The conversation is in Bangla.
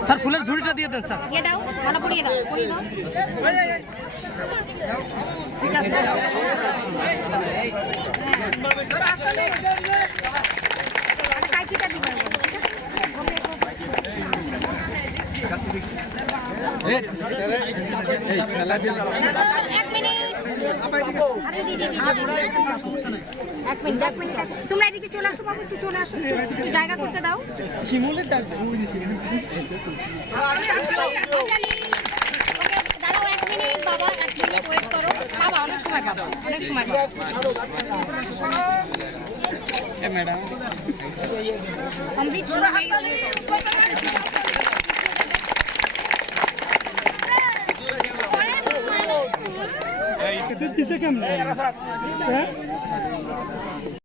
স্যার ফুলের ঝুড়িটা দিয়ে দেন স্যার দাও মালা পরিয়ে দাও পরিয়ে দাও এক এক মিনিট এক মিনিট তোমরা এদিকে চলে আসো বাবু চলে আসো একটু জায়গা করতে দাও বাবা বাবা অনেক সময় পাবো অনেক সময় पीछे केमने